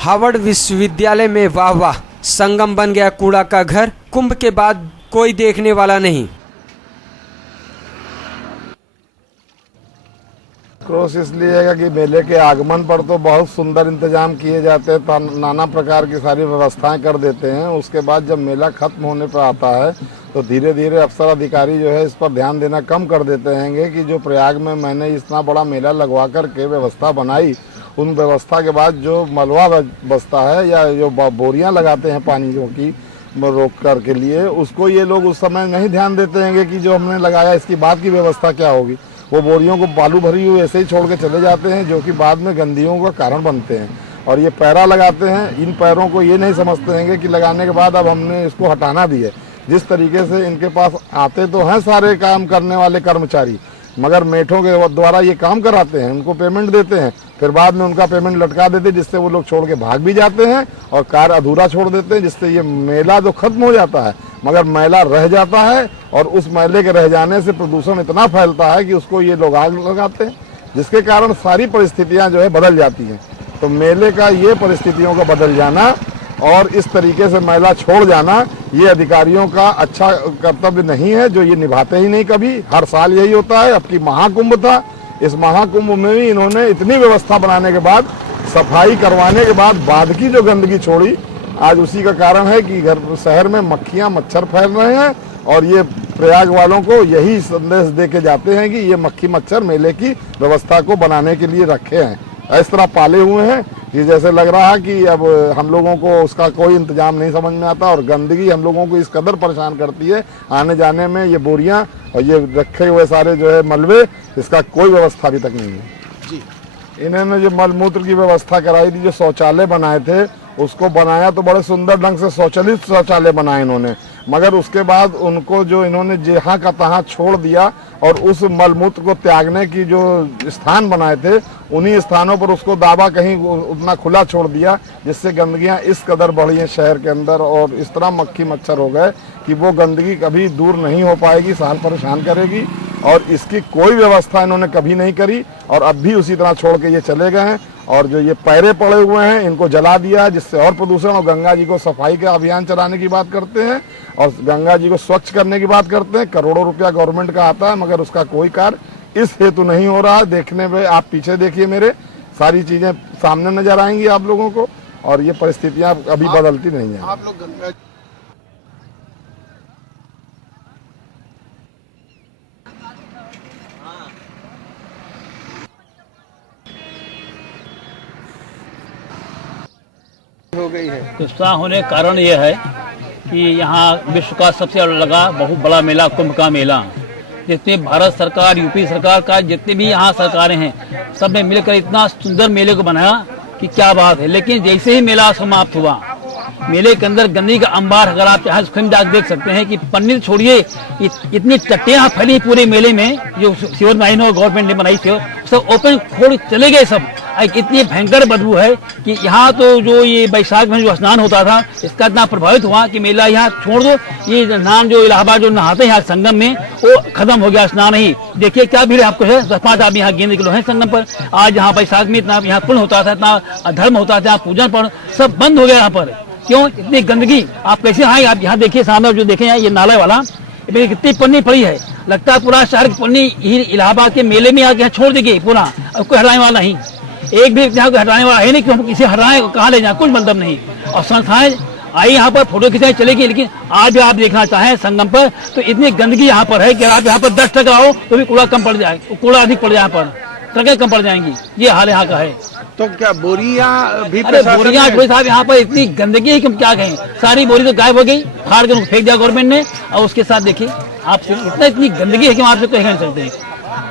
Harvard विश्वविद्यालय में वाह वाह, संगम बन गया कूड़ा का घर, कुंभ के बाद कोई देखने वाला नहीं। क्रोश इसलिए है कि मेले के आगमन पर तो बहुत सुंदर इंतजाम किए जाते हैं, नाना प्रकार की सारी व्यवस्थाएं कर देते हैं। उसके बाद जब मेला खत्म होने पर आता है तो धीरे धीरे अफसर अधिकारी जो है इस पर ध्यान देना कम कर देते हैं कि जो प्रयाग में मैंने इतना बड़ा मेला लगवा कर के व्यवस्था बनाई, उन व्यवस्था के बाद जो मलबा बचता है या जो बोरियां लगाते हैं पानी की रोक कर के लिए, उसको ये लोग उस समय नहीं ध्यान देते हैं कि जो हमने लगाया इसकी बाद की व्यवस्था क्या होगी। वो बोरियों को बालू भरी हुई ऐसे ही छोड़ के चले जाते हैं, जो कि बाद में गंदगियों का कारण बनते हैं। और ये पैरा लगाते हैं, इन पैरों को ये नहीं समझते हैं कि लगाने के बाद अब हमने इसको हटाना भी है। जिस तरीके से इनके पास आते तो हैं सारे काम करने वाले कर्मचारी, मगर मेठों के द्वारा ये काम कराते हैं, उनको पेमेंट देते हैं, फिर बाद में उनका पेमेंट लटका देते हैं, जिससे वो लोग छोड़ के भाग भी जाते हैं और कार्य अधूरा छोड़ देते हैं, जिससे ये मेला जो खत्म हो जाता है मगर मेला रह जाता है। और उस मेले के रह जाने से प्रदूषण इतना फैलता है कि उसको ये लोग आग लगाते हैं, जिसके कारण सारी परिस्थितियां जो है बदल जाती हैं। तो मेले का ये परिस्थितियों का बदल जाना और इस तरीके से मेला छोड़ जाना, ये अधिकारियों का अच्छा कर्तव्य नहीं है, जो ये निभाते ही नहीं कभी। हर साल यही होता है। अब की महाकुंभ था, इस महाकुंभ में भी इन्होंने इतनी व्यवस्था बनाने के बाद, सफाई करवाने के बाद की जो गंदगी छोड़ी, आज उसी का कारण है कि शहर में मक्खियां मच्छर फैल रहे हैं। और ये प्रयाग वालों को यही संदेश दे के जाते हैं कि ये मक्खी मच्छर मेले की व्यवस्था को बनाने के लिए रखे हैं, इस तरह पाले हुए हैं कि जैसे लग रहा है कि अब हम लोगों को उसका कोई इंतजाम नहीं समझ में आता। और गंदगी हम लोगों को इस कदर परेशान करती है, आने जाने में ये बोरियां और ये रखे हुए सारे जो है मलबे, इसका कोई व्यवस्था अभी तक नहीं है जी। इन्होंने जो मलमूत्र की व्यवस्था कराई थी, जो शौचालय बनाए थे, उसको बनाया तो बड़े सुंदर ढंग से स्वचालित शौचालय बनाए इन्होंने, मगर उसके बाद उनको जो इन्होंने जहाँ का तहाँ छोड़ दिया और उस मलमूत्र को त्यागने की जो स्थान बनाए थे, उन्हीं स्थानों पर उसको दावा कहीं उतना खुला छोड़ दिया, जिससे गंदगियां इस कदर बढ़ी हैं शहर के अंदर और इस तरह मक्खी मच्छर हो गए कि वो गंदगी कभी दूर नहीं हो पाएगी, साल परेशान करेगी। और इसकी कोई व्यवस्था इन्होंने कभी नहीं करी और अब भी उसी तरह छोड़ के ये चले गए हैं। और जो ये पैरे पड़े हुए हैं, इनको जला दिया, जिससे और प्रदूषण। और गंगा जी को सफाई का अभियान चलाने की बात करते हैं और गंगा जी को स्वच्छ करने की बात करते हैं। करोड़ों रुपया गवर्नमेंट का आता है, मगर उसका कोई कार्य इस हेतु नहीं हो रहा है। देखने में आप पीछे देखिए, मेरे सारी चीजें सामने नजर आएंगी आप लोगों को, और ये परिस्थितियां अभी बदलती नहीं है। आप लोग गंगा हो गई है। उत्साह होने का कारण यह है कि यहाँ विश्व का सबसे लगा बहुत बड़ा मेला कुंभ का मेला, जितने भारत सरकार, यूपी सरकार का जितने भी यहाँ सरकारें हैं, सब ने मिलकर इतना सुंदर मेले को बनाया कि क्या बात है। लेकिन जैसे ही मेला समाप्त हुआ, मेले के अंदर गंदगी का अंबार, अगर आप यहाँ फिल्म जाकर देख सकते हैं कि पन्नी छोड़िए, इतनी टट्टियाँ फैली पूरे मेले में, जो सीवर माइन और गवर्नमेंट ने बनाई थी, सब ओपन खोल चले गए सब। इतनी भयंकर बदबू है कि यहाँ तो जो ये बैसाख में जो स्नान होता था, इसका इतना प्रभावित हुआ कि मेला यहाँ छोड़ दो, ये नाम जो इलाहाबाद जो नहाते हैं यहाँ संगम में, वो खत्म हो गया, स्नान ही। देखिए क्या भीड़ है, आपको है 10-5 आदमी यहाँ गेंद किलो है संगम पर। आज यहाँ बैसाख में इतना यहाँ पुण्य होता था, इतना धर्म होता था, पूजन पर सब बंद हो गया यहाँ पर। क्यों? इतनी गंदगी। आप कैसे आए? आप यहाँ देखिए सामने जो देखे ये नाला वाला, कितनी पन्नी पड़ी है, लगता है पूरा शहर की पन्नी इलाहाबाद के मेले में आके छोड़ देगी पूरा, अब कोई हटाने वाला नहीं, एक भी यहाँ को हटाने वाला है नहीं कि हम किसी हटाए कहाँ ले जाए, कुछ मतलब नहीं। और संस्थाएं आई यहाँ पर फोटो खिंचाई चलेगी, लेकिन आज भी आप देखना चाहें संगम पर तो इतनी गंदगी यहाँ पर है कि आप यहाँ पर 10 ट्रक आओ तो भी कूड़ा कम पड़ जाए, कूड़ा अधिक पड़ जाए, यहाँ पर ट्रकें कम पड़ जाएंगी, ये हाल यहाँ का है। तो क्या बोरियां भी? बोरियां साहब यहाँ पर इतनी गंदगी है कि हम क्या कहें, सारी बोरी तो गायब हो गई, फाड़ के फेंक दिया गवर्नमेंट ने। और उसके साथ देखिए आप इतनी गंदगी है कि हम आपसे कह नहीं सकते,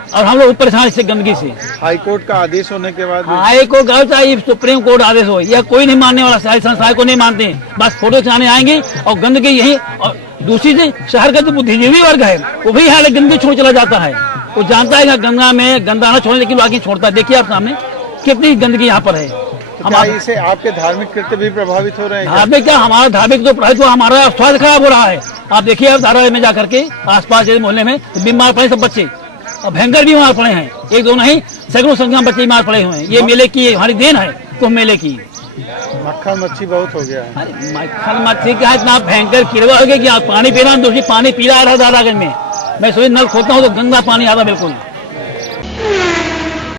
और हम लोग परेशान इससे गंदगी से। हाई कोर्ट का आदेश होने के बाद हाई कोर्ट का चाहे सुप्रीम कोर्ट आदेश हो, यह कोई नहीं मानने वाला, सारी संस्थाएं को नहीं मानते हैं, बस फोटो खिंचाने आएंगे और गंदगी यही। और दूसरी से शहर का जो बुद्धिजीवी वर्ग है वो भी यहाँ गंदगी छोड़ चला जाता है, वो जानता है गंगा में गंदा न छोड़ने, लेकिन बाकी छोड़ता है। देखिए आप सामने कितनी गंदगी यहाँ पर है। तो इससे आपके धार्मिक कृत्य भी प्रभावित हो रहे हैं? धार्मिक क्या, हमारा धार्मिक तो प्रभावित हुआ, हमारा स्वास्थ्य खराब हो रहा है। आप देखिए आप धारावी में जाकर के आसपास मोहल्ले में बीमार पड़े सब बच्चे, और भयंकर बीमार पड़े हैं, एक दो नहीं सैकड़ों संख्या में बच्चे बीमार पड़े हुए हैं। ये मेले की हमारी देन है, कुंभ मेले की। मक्खन मच्छी बहुत हो गया है। अरे मक्खन मच्छी का इतना भयंकर कीड़ा हो गया कि पानी पीना, दूसरी पानी पी रहा था दादागंज में। मैं सोच नल खोलता हूँ तो गंदा पानी आता बिल्कुल।